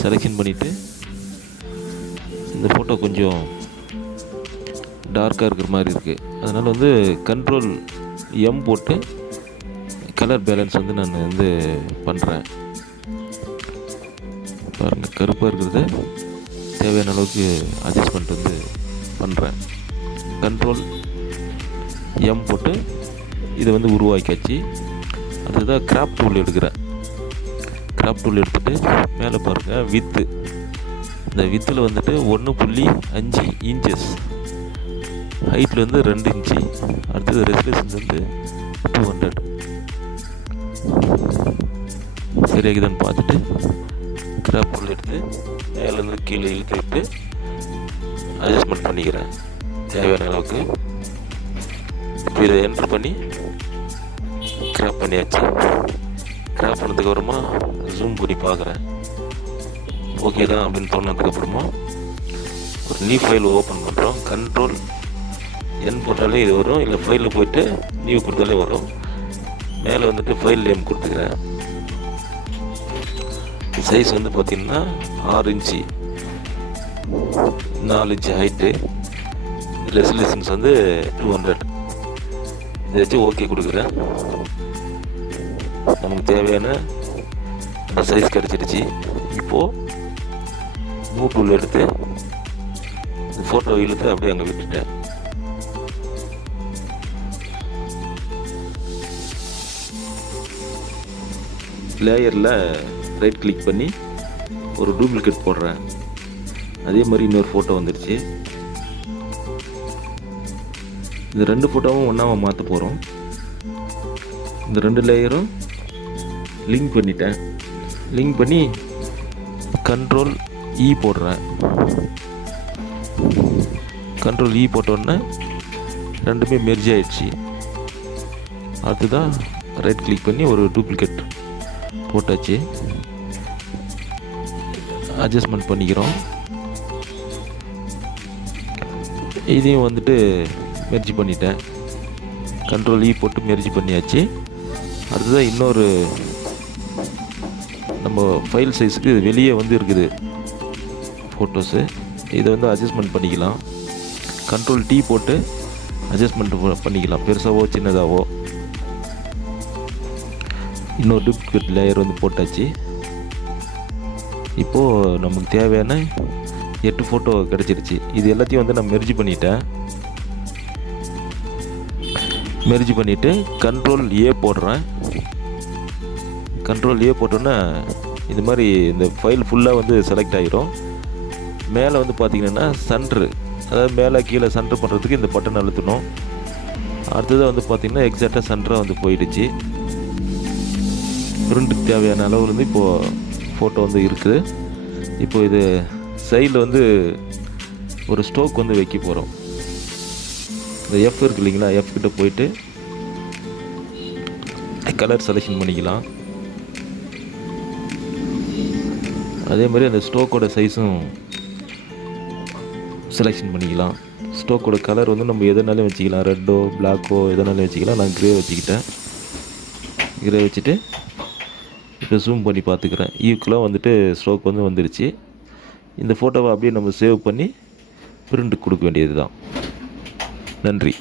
Selection பண்ணிவிட்டு இந்த photo கொஞ்சம் டார்க்காக இருக்கிற மாதிரி இருக்குது அதனால் வந்து கண்ட்ரோல் எம் போட்டு கலர் பேலன்ஸ் வந்து நான் வந்து பண்ணுறேன் பாருங்கள் கருப்பாக இருக்கிறத. தேவையான அளவுக்கு அட்ஜஸ்ட்மெண்ட் வந்து பண்ணுறேன் கண்ட்ரோல் எம் போட்டு இதை வந்து உருவாக்கியாச்சு. அடுத்ததாக கிராப் டூல் எடுக்கிறேன். கிராப் டூல் எடுத்துகிட்டு மேலே பாருங்கள் வித்து இந்த வித்தில் வந்துட்டு ஒன்று புள்ளி அஞ்சு இன்ச்சஸ் ஹைட்டில் வந்து ரெண்டு இன்ச்சு அடுத்தது ரெசல்யூஷன் வந்து டூ ஹண்ட்ரட் சரியாகுதான்னு பார்த்துட்டு கிராப் டூல் எடுத்து மேலேருந்து கீழே இழுத்து விட்டு அட்ஜஸ்ட்மெண்ட் பண்ணிக்கிறேன். தேவையான அளவுக்கு. இப்போ இதை என்ட்ரு பண்ணி கிராப் பண்ணியாச்சு. ட்ராப் பண்ணதுக்கு அப்புறமா ஜூம் பண்ணி பார்க்குறேன். ஓகே தான் அப்படின்னு தோணுனதுக்கப்புறமா ஒரு நியூ ஃபைல் ஓப்பன் பண்ணுறோம் கண்ட்ரோல் என் போட்டாலே இது வரும். இல்லை ஃபைலில் போயிட்டு நியூ கொடுத்தாலே வரும். மேலே வந்துட்டு ஃபைல் நேம் கொடுத்துக்கிறேன். சைஸ் வந்து பார்த்திங்கன்னா ஆறு இன்ச்சு நாலு இன்ச்சு ஹைட்டு ரெசல்யூஷன்ஸ் வந்து டூ ஹண்ட்ரட் இதை வச்சு ஓகே கொடுக்குறேன். நமக்கு தேவையான சைஸ் கிடச்சிருச்சு. இப்போது மூ டூல் எடுத்து ஃபோட்டோ இழுத்து அப்படியே அங்கே விட்டுட்டேன். லேயரில் ரைட் கிளிக் பண்ணி ஒரு டூப்ளிகேட் போடுறேன். அதே மாதிரி இன்னொரு ஃபோட்டோ வந்துடுச்சு இந்த ரெண்டு ஃபோட்டோவும் ஒன்றாவை மாற்ற போகிறோம் இந்த ரெண்டு லேயரும் லிங்க் பண்ணிட்டேன். லிங்க் பண்ணி கண்ட்ரோல் இ e போடுறேன். கண்ட்ரோல் இ e போட்டோன்னே ரெண்டுமே மெர்ஜ் ஆயிடுச்சு. அடுத்ததான் ரைட் கிளிக் பண்ணி ஒரு டூப்ளிகேட் போட்டாச்சு. அட்ஜஸ்ட்மெண்ட் பண்ணிக்கிறோம். இதையும் வந்துட்டு மெர்ஜி பண்ணிட்டேன். கண்ட்ரோல் இ e போட்டு மெர்ஜி பண்ணியாச்சு. அடுத்ததாக இன்னொரு நம்ம ஃபைல் சைஸுக்கு வெளியே வந்து இருக்குது. ஃபோட்டோஸு இதை வந்து அட்ஜஸ்ட்மெண்ட் பண்ணிக்கலாம். கண்ட்ரோல் டீ போட்டு அட்ஜஸ்ட்மெண்ட் பண்ணிக்கலாம். பெருசாகவோ சின்னதாகவோ இன்னொரு டூப்ளிகேட் லேயர் வந்து போட்டாச்சு. இப்போது நமக்கு தேவையான எட்டு ஃபோட்டோ கிடச்சிருச்சு. இது எல்லாத்தையும் வந்து நான் மெர்ஜி பண்ணிட்டேன். மெர்ஜி பண்ணிவிட்டு கண்ட்ரோல் ஏ போடுறேன். கண்ட்ரோல் ஏ போட்டோன்னே இது மாதிரி இந்த ஃபைல் ஃபுல்லாக வந்து செலக்ட் ஆகிரும் மேலே வந்து பார்த்திங்கன்னா சன்ட்ரு அதாவது மேலே கீழே சன்ட்ரு பண்ணுறதுக்கு இந்த பட்டன் அழுத்தணும். அடுத்ததாக வந்து பார்த்திங்கன்னா எக்ஸாக்டாக சன்ட்ராக வந்து போயிடுச்சு. பிரிண்ட்டுக்கு தேவையான அளவு வந்து இப்போது ஃபோட்டோ வந்து இருக்குது இப்போ இது சைடில் வந்து ஒரு ஸ்டோக் வந்து வைக்க போகிறோம் இந்த எஃப் இருக்கு இல்லைங்களா? எஃப் கிட்ட போயிட்டு கலர் செலெக்ஷன் பண்ணிக்கலாம். அதே மாதிரி அந்த ஸ்டோக்கோட சைஸும் செலெக்ஷன் பண்ணிக்கலாம். ஸ்டோக்கோட கலர் வந்து நம்ம எதனாலும் வச்சுக்கலாம். ரெட்டோ பிளாக்கோ எதனாலும் வச்சுக்கலாம். நான் க்ரே வச்சுக்கிட்டேன். க்ரே வச்சுட்டு இப்போ ஜூம் பண்ணி பார்த்துக்கிறேன். ஈக்குவலாக வந்துட்டு ஸ்ட்ரோக் வந்து வந்துருச்சு. இந்த ஃபோட்டோவை அப்படியே நம்ம சேவ் பண்ணி பிரிண்ட் கொடுக்க வேண்டியது தான் நன்றி.